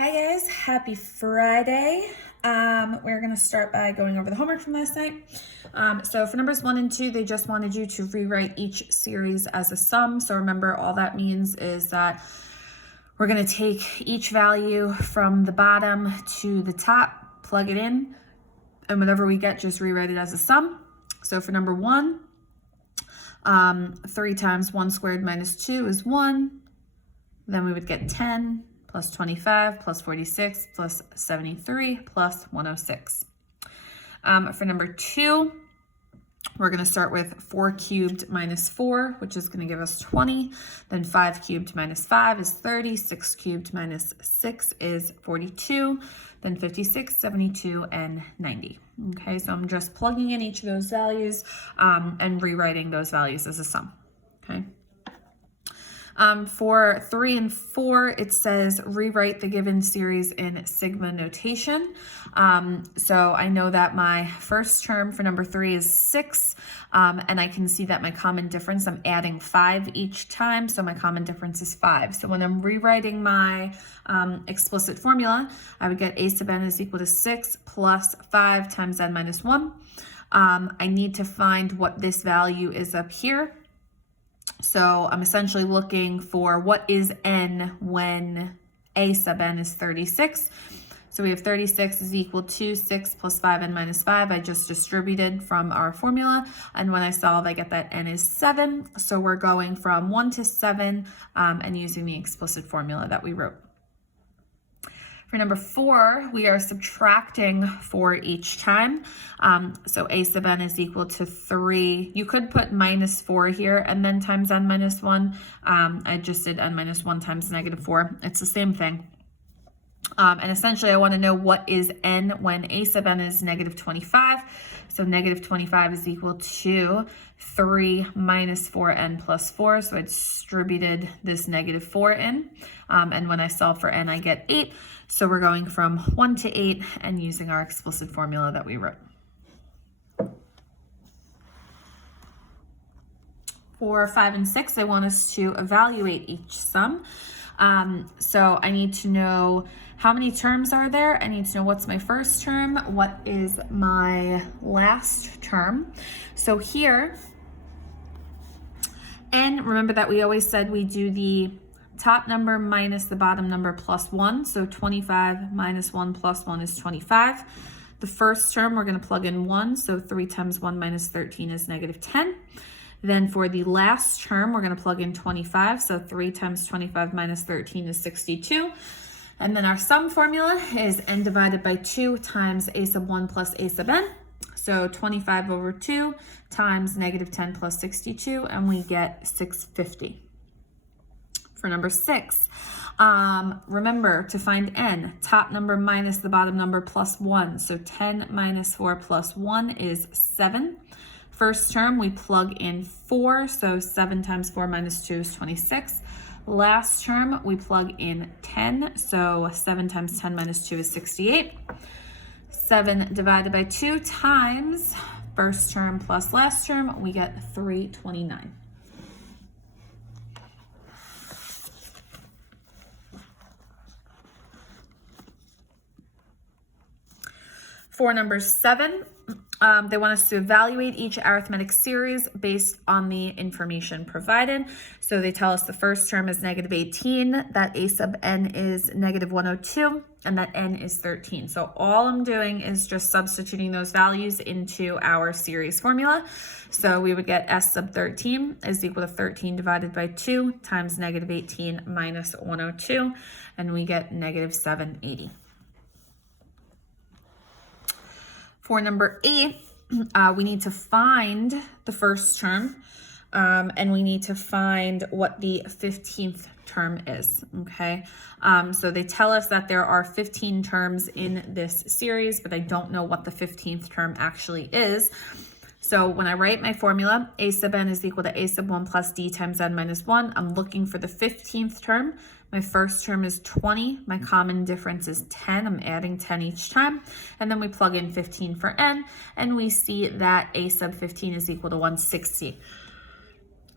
Hi guys, happy Friday. We're gonna start by going over the homework from last night. So for numbers 1 and 2, they just wanted you to rewrite each series as a sum. So remember, all that means is that we're gonna take each value from the bottom to the top, plug it in, and whatever we get, just rewrite it as a sum. So for number 1, 3 times 1 squared minus 2 is 1. Then we would get 10 plus 25 plus 46 plus 73 plus 106. For number 2, we're going to start with 4 cubed minus 4, which is going to give us 20. Then 5 cubed minus 5 is 30. 6 cubed minus 6 is 42. Then 56, 72, and 90. Okay, so I'm just plugging in each of those values and rewriting those values as a sum. Okay. For 3 and 4, it says rewrite the given series in sigma notation. So I know that my first term for number 3 is 6, and I can see that my common difference, I'm adding 5 each time, so my common difference is 5. So when I'm rewriting my explicit formula, I would get a sub n is equal to 6 plus 5 times n minus 1. I need to find what this value is up here. So I'm essentially looking for what is n when a sub n is 36. So we have 36 is equal to 6 plus 5n minus 5. I just distributed from our formula. And when I solve, I get that n is 7. So we're going from 1 to 7 and using the explicit formula that we wrote. For number 4, we are subtracting 4 each time. So a sub n is equal to 3. You could put minus 4 here and then times n minus 1. I just did n minus 1 times negative 4. It's the same thing. And essentially, I want to know what is n when a sub n is negative 25. So negative 25 is equal to 3 minus 4n plus 4. So I distributed this negative 4 in. And when I solve for n, I get 8. So we're going from 1 to 8 and using our explicit formula that we wrote. For 5 and 6, they want us to evaluate each sum. So I need to know how many terms are there. I need to know what's my first term, what is my last term. So here, and remember that we always said we do the top number minus the bottom number plus 1. So 25 minus 1 plus 1 is 25. The first term, we're going to plug in 1. So 3 times 1 minus 13 is negative 10. Then for the last term, we're going to plug in 25. So 3 times 25 minus 13 is 62. And then our sum formula is n divided by 2 times a sub 1 plus a sub n. So 25 over 2 times negative 10 plus 62, and we get 650. For number 6, remember to find n, top number minus the bottom number plus 1. So 10 minus 4 plus 1 is 7. First term, we plug in 4. So 7 times 4 minus 2 is 26. Last term, we plug in 10. So 7 times 10 minus 2 is 68. 7 divided by 2 times first term plus last term, we get 329. For number 7, they want us to evaluate each arithmetic series based on the information provided. So they tell us the first term is negative 18, that a sub n is negative 102, and that n is 13. So all I'm doing is just substituting those values into our series formula. So we would get s sub 13 is equal to 13 divided by 2 times negative 18 minus 102, and we get negative 780. For number 8, we need to find the first term, and we need to find what the 15th term is, okay? So they tell us that there are 15 terms in this series, but I don't know what the 15th term actually is. So when I write my formula, a sub n is equal to a sub 1 plus d times n minus 1, I'm looking for the 15th term. My first term is 20. My common difference is 10. I'm adding 10 each time. And then we plug in 15 for n, and we see that a sub 15 is equal to 160.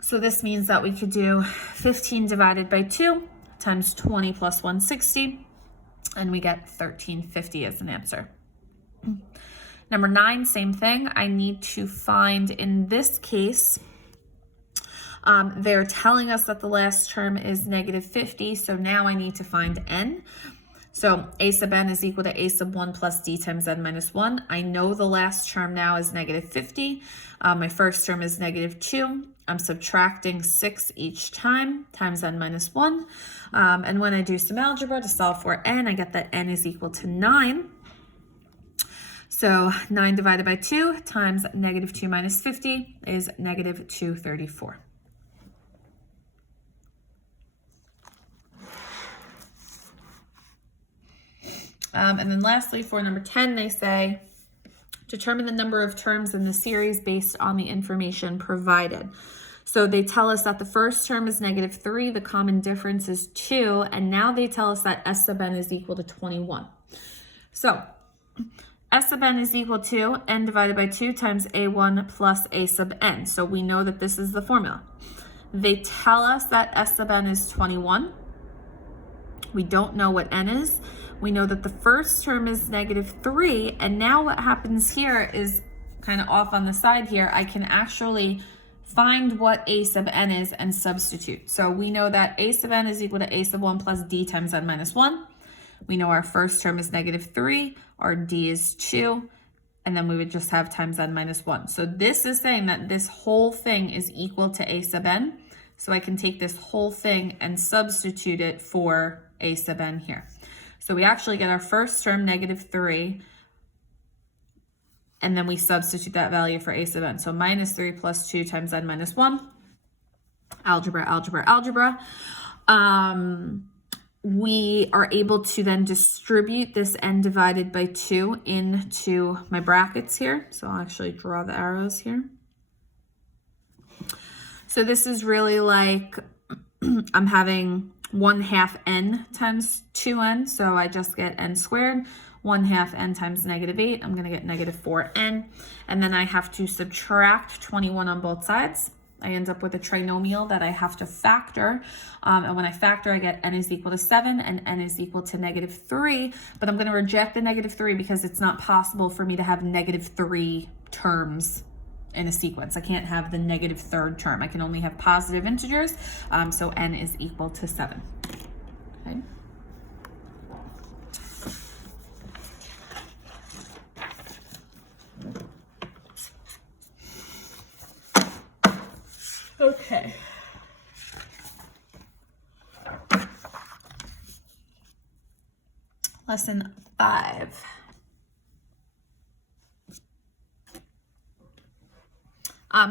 So this means that we could do 15 divided by 2 times 20 plus 160. and we get 1350 as an answer. Number 9, same thing. I need to find, in this case, they're telling us that the last term is negative 50, so now I need to find n. So a sub n is equal to a sub 1 plus d times n minus 1. I know the last term now is negative 50. My first term is negative 2. I'm subtracting 6 each time times n minus 1. And when I do some algebra to solve for n, I get that n is equal to 9. So 9 divided by 2 times negative 2 minus 50 is negative 234. And then lastly, for number 10, they say, determine the number of terms in the series based on the information provided. So they tell us that the first term is negative 3, the common difference is 2, and now they tell us that S sub n is equal to 21. So S sub n is equal to n divided by 2 times a1 plus a sub n. So we know that this is the formula. They tell us that S sub n is 21. We don't know what n is. We know that the first term is negative 3, and now what happens here is kind of off on the side here. I can actually find what a sub n is and substitute. So we know that a sub n is equal to a sub 1 plus d times n minus 1. We know our first term is negative 3, our d is 2, and then we would just have times n minus 1. So this is saying that this whole thing is equal to a sub n. So I can take this whole thing and substitute it for a sub n here. So we actually get our first term, negative 3, and then we substitute that value for a sub n. So minus 3 plus 2 times n minus 1. Algebra, algebra, algebra. We are able to then distribute this n divided by 2 into my brackets here. So I'll actually draw the arrows here. So this is really like I'm having 1/2 n times 2n, so I just get n squared. 1/2 n times negative 8, I'm going to get negative 4n. And then I have to subtract 21 on both sides. I end up with a trinomial that I have to factor. And when I factor, I get n is equal to 7 and n is equal to negative 3. But I'm going to reject the negative 3 because it's not possible for me to have negative 3 terms in a sequence. I can't have the negative third term. I can only have positive integers. So n is equal to 7. Okay. Okay. Lesson 5.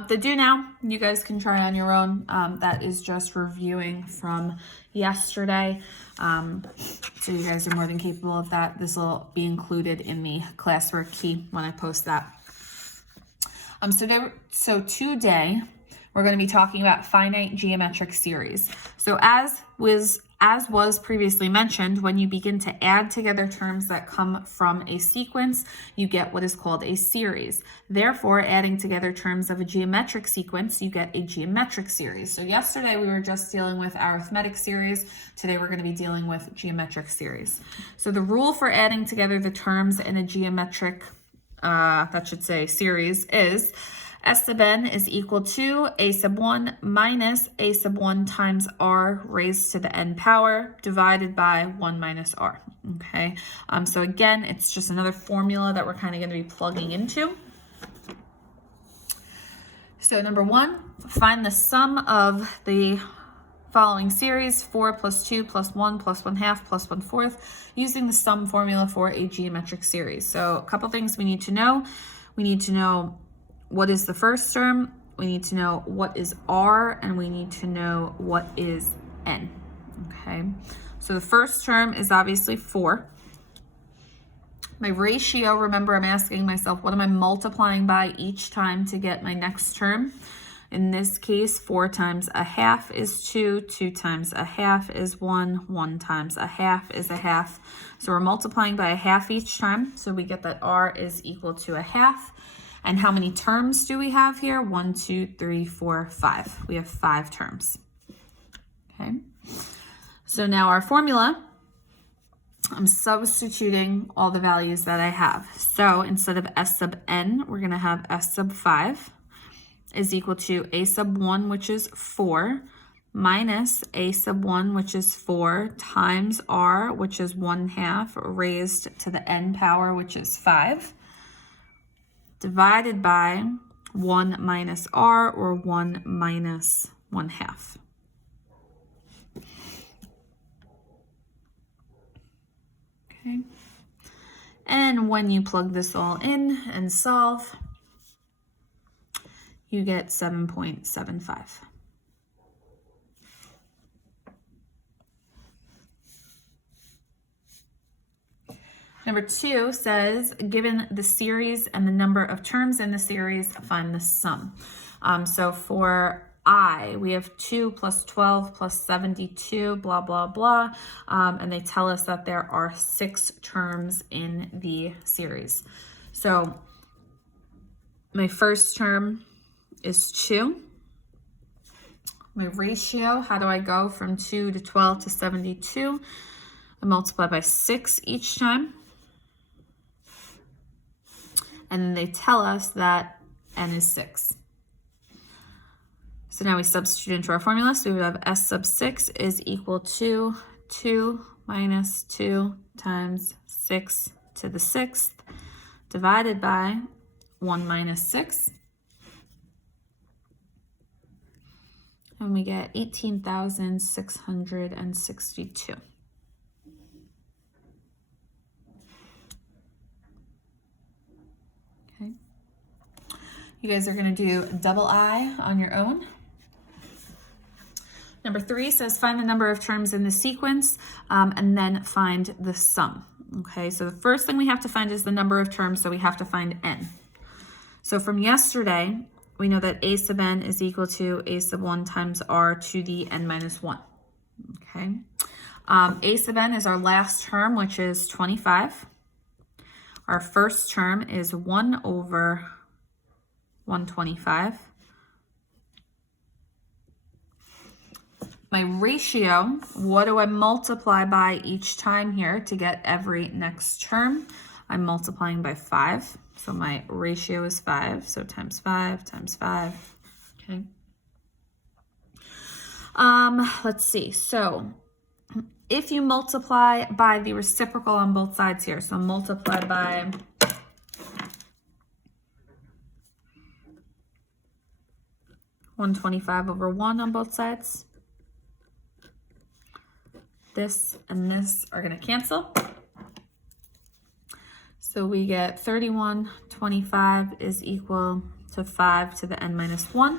The do now, you guys can try on your own. That is just reviewing from yesterday. So you guys are more than capable of that. This will be included in the classwork key when I post that. So today we're going to be talking about finite geometric series. So as was previously mentioned, when you begin to add together terms that come from a sequence, you get what is called a series. Therefore, adding together terms of a geometric sequence, you get a geometric series. So yesterday we were just dealing with arithmetic series. Today we're going to be dealing with geometric series. So the rule for adding together the terms in a geometric, series is S sub n is equal to a sub 1 minus a sub 1 times r raised to the n power divided by 1 minus r. Okay, so again, it's just another formula that we're kind of going to be plugging into. So number 1, find the sum of the following series, 4 plus 2 plus 1 plus 1/2 plus 1/4, using the sum formula for a geometric series. So a couple things we need to know. We need to know what is the first term, we need to know what is r, and we need to know what is n. Okay, so the first term is obviously 4. My ratio, remember I'm asking myself, what am I multiplying by each time to get my next term? In this case, 4 times 1/2 is 2, 2 times 1/2 is 1, 1 times 1/2 is 1/2. So we're multiplying by 1/2 each time, so we get that r is equal to 1/2. And how many terms do we have here? 1, 2, 3, 4, 5. We have 5 terms. Okay. So now our formula I'm substituting all the values that I have. So instead of S sub n, we're going to have S sub 5 is equal to A sub 1, which is 4, minus A sub 1, which is 4, times R, which is 1/2, raised to the n power, which is 5, divided by 1 minus R, or 1 minus 1/2. Okay. And when you plug this all in and solve, you get 7.75. Number 2 says, given the series and the number of terms in the series, find the sum. So for I, we have 2 plus 12 plus 72, blah, blah, blah. And they tell us that there are 6 terms in the series. So my first term is 2. My ratio, how do I go from 2 to 12 to 72? I multiply by 6 each time. And then they tell us that n is 6. So now we substitute into our formula. So we would have S sub 6 is equal to 2 minus 2 times 6 to the 6th divided by 1 minus 6. And we get 18,662. Okay. You guys are going to do double I on your own. Number 3 says find the number of terms in the sequence and then find the sum. Okay, so the first thing we have to find is the number of terms, so we have to find n. So from yesterday, we know that A sub n is equal to A sub 1 times R to the n minus 1. Okay, A sub n is our last term, which is 25. Our first term is 1 over 125. My ratio, what do I multiply by each time here to get every next term? I'm multiplying by 5. So my ratio is 5. So times 5 times 5. Okay. Let's see. So if you multiply by the reciprocal on both sides here, so multiply by 125 over 1 on both sides, this and this are going to cancel. So we get 3125 is equal to 5 to the n minus 1.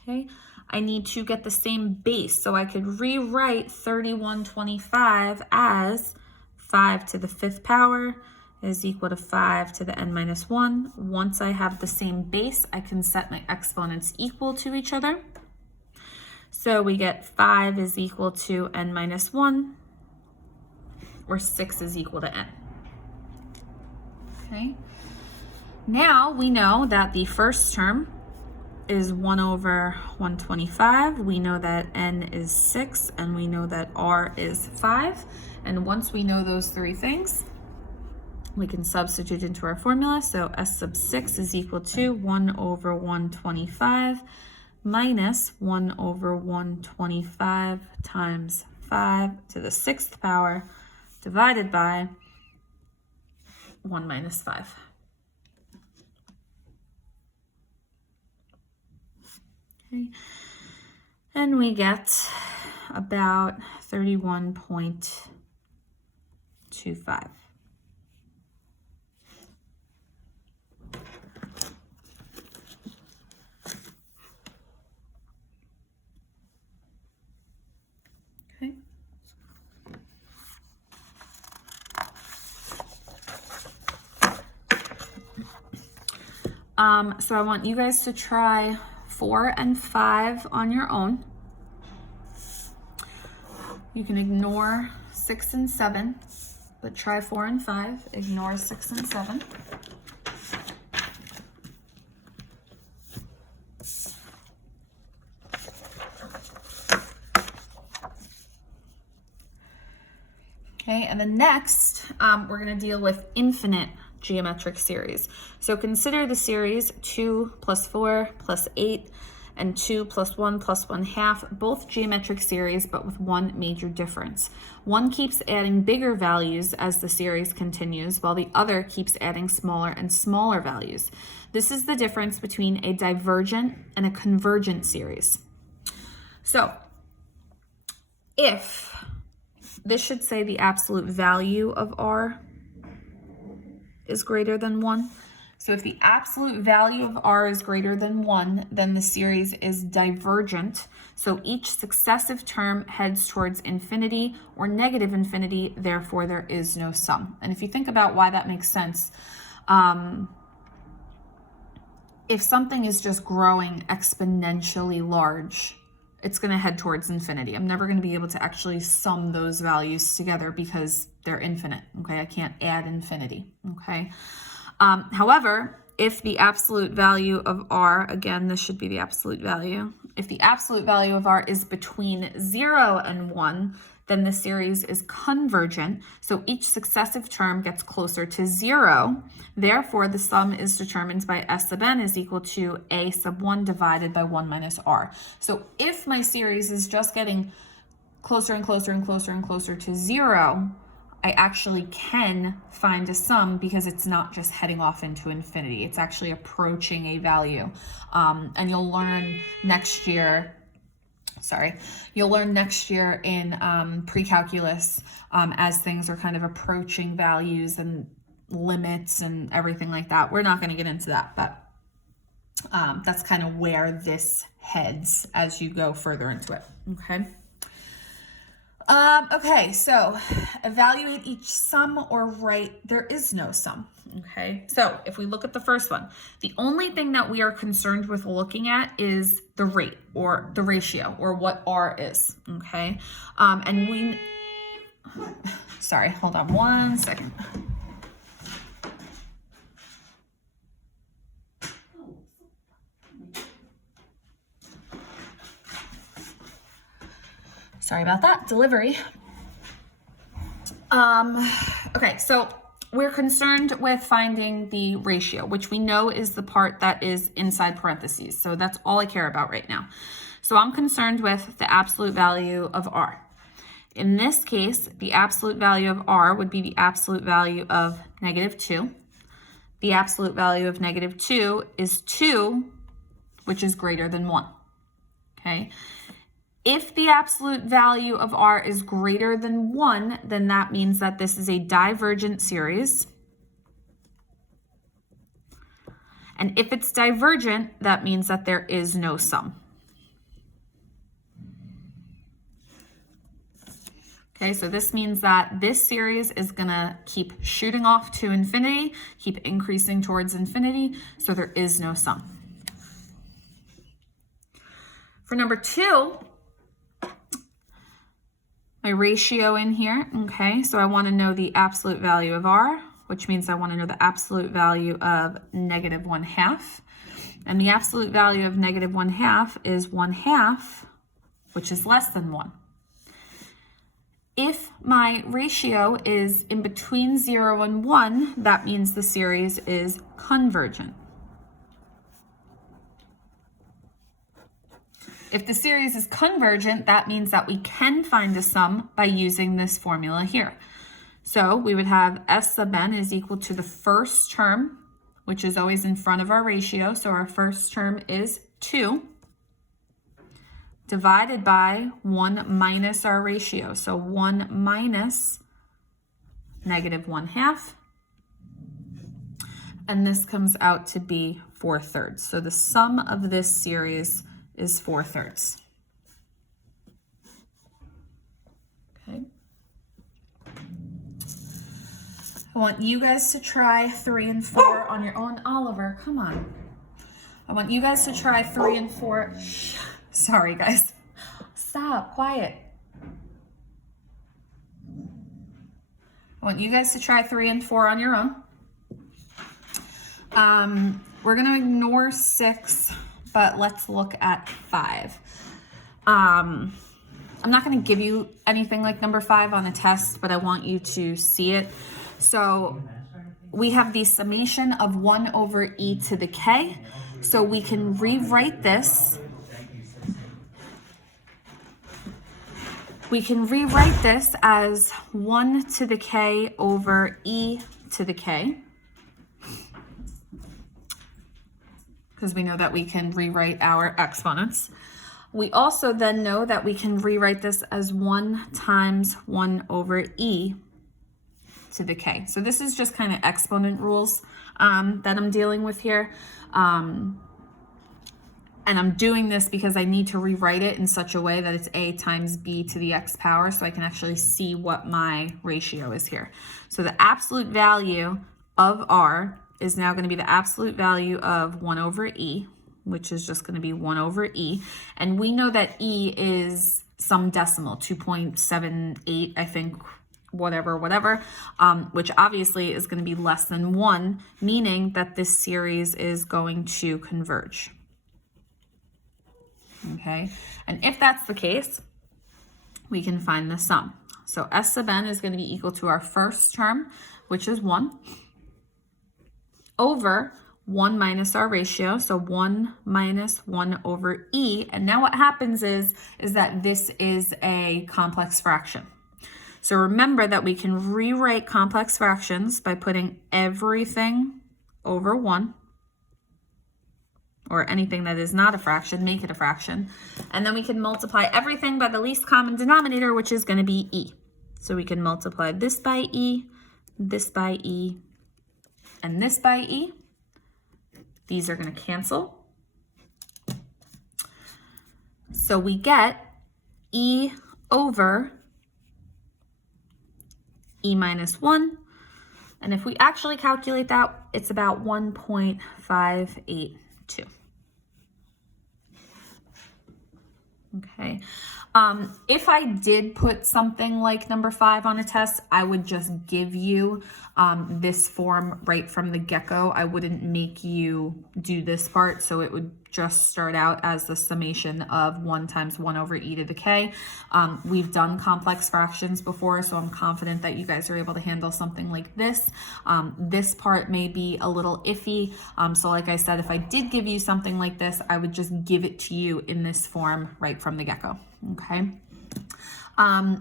Okay, I need to get the same base. So I could rewrite 3125 as 5 to the 5th power is equal to 5 to the n minus 1. Once I have the same base, I can set my exponents equal to each other. So we get 5 is equal to n minus 1, or 6 is equal to n. Okay. Now we know that the first term is 1 over 125. We know that n is 6, and we know that r is 5. And once we know those 3 things, we can substitute into our formula. So S sub 6 is equal to 1 over 125 minus 1 over 125 times 5 to the 6th power divided by 1 minus 5. Okay. And we get about 31.25. Okay. So I want you guys to try 4 and 5 on your own. You can ignore 6 and 7, but try 4 and 5. Ignore 6 and 7. Okay, and then next, we're going to deal with infinite geometric series. So consider the series 2 plus 4 plus 8 and 2 plus 1 plus 1/2, both geometric series, but with one major difference. One keeps adding bigger values as the series continues, while the other keeps adding smaller and smaller values. This is the difference between a divergent and a convergent series. So if this should say the absolute value of R is greater than 1. So if the absolute value of R is greater than 1, then the series is divergent. So each successive term heads towards infinity or negative infinity, therefore there is no sum. And if you think about why that makes sense, if something is just growing exponentially large, it's going to head towards infinity. I'm never going to be able to actually sum those values together because they're infinite, okay? I can't add infinity, okay? However, if the absolute value of R, again, this should be the absolute value. If the absolute value of R is between 0 and 1, then the series is convergent. So each successive term gets closer to 0. Therefore, the sum is determined by S sub n is equal to A sub 1 divided by 1 minus R. So if my series is just getting closer and closer and closer and closer to 0, I actually can find a sum because it's not just heading off into infinity. It's actually approaching a value. And you'll learn next year, in pre-calculus as things are kind of approaching values and limits and everything like that. We're not going to get into that, but that's kind of where this heads as you go further into it, okay? Okay, so evaluate each sum or write there is no sum, okay? So if we look at the first one, the only thing that we are concerned with looking at is the rate or the ratio or what R is, okay? And we, sorry, hold on one second. Sorry about that, delivery. Okay, so we're concerned with finding the ratio, which we know is the part that is inside parentheses. So that's all I care about right now. So I'm concerned with the absolute value of R. In this case, the absolute value of R would be the absolute value of -2. The absolute value of -2 is 2, which is greater than 1, okay? If the absolute value of R is greater than 1, then that means that this is a divergent series. And if it's divergent, that means that there is no sum. Okay, so this means that this series is gonna keep shooting off to infinity, keep increasing towards infinity, so there is no sum. For number 2, my ratio in here, okay, so I want to know the absolute value of R, which means I want to know the absolute value of -1/2. And the absolute value of -1/2 is 1/2, which is less than 1. If my ratio is in between 0 and 1, that means the series is convergent. If the series is convergent, that means that we can find a sum by using this formula here. So we would have S sub n is equal to the first term, which is always in front of our ratio. So our first term is 2, divided by 1 minus our ratio. So 1 minus -1/2. And this comes out to be 4/3. So the sum of this series is 4/3. Okay. I want you guys to try 3 and 4 on your own. Oliver, come on. I want you guys to try 3 and 4. Sorry, guys. Stop, quiet. I want you guys to try 3 and 4 on your own. We're going to ignore 6. But let's look at 5. I'm not going to give you anything like number 5 on a test, but I want you to see it. So we have the summation of 1 over e to the k. So we can rewrite this. We can rewrite this as 1 to the k over e to the k, because we know that we can rewrite our exponents. We also then know that we can rewrite this as 1 times 1 over e to the k. So this is just kind of exponent rules that I'm dealing with here. And I'm doing this because I need to rewrite it in such a way that it's a times b to the x power, so I can actually see what my ratio is here. So the absolute value of r is now going to be the absolute value of 1 over e, which is just going to be 1 over e. And we know that e is some decimal, 2.78, I think, whatever, which obviously is going to be less than 1, meaning that this series is going to converge. Okay, and if that's the case, we can find the sum. So S sub n is going to be equal to our first term, which is 1, over 1 minus our ratio, so 1 minus 1 over e. And now what happens is that this is a complex fraction. So remember that we can rewrite complex fractions by putting everything over 1, or anything that is not a fraction, make it a fraction. And then we can multiply everything by the least common denominator, which is going to be e. So we can multiply this by e, this by e, and this by e. These are going to cancel. So we get e over e minus 1. And if we actually calculate that, it's about 1.582. Okay. If I did put something like number 5 on a test, I would just give you this form right from the get-go. I wouldn't make you do this part, so it would just start out as the summation of 1 times 1 over e to the k. We've done complex fractions before, so I'm confident that you guys are able to handle something like this. This part may be a little iffy, so like I said, if I did give you something like this, I would just give it to you in this form right from the get-go. Okay.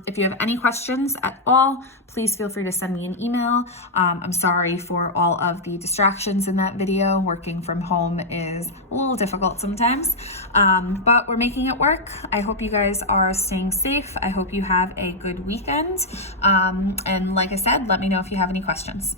If you have any questions at all, please feel free to send me an email. I'm sorry for all of the distractions in that video. Working from home is a little difficult sometimes, but we're making it work. I hope you guys are staying safe. I hope you have a good weekend. And like I said, let me know if you have any questions.